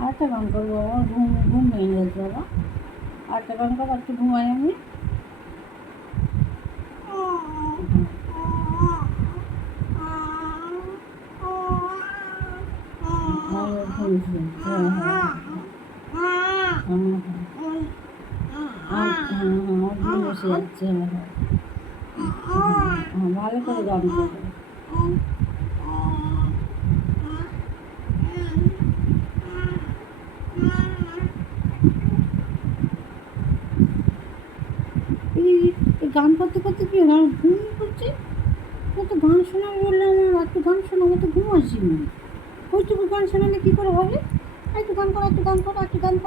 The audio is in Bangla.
আরেকটা গান করবো, আমার ঘুম ঘুম ভেঙে গেছে বাবা। আরেকটা গান করবো, একটু ঘুমাই আমি। বসে যাচ্ছে, ভালো করে গান করবো। এই গান করতে করতে কি আমার ঘুম করছে। তো গান শোনাবে বললে আমার একটু গান শোনা, আমার তো ঘুম আসেনি। ওইটুকু গান শোনালে কী করে হবে? একটু গান কর, একটু গান কর, একটু গান কর।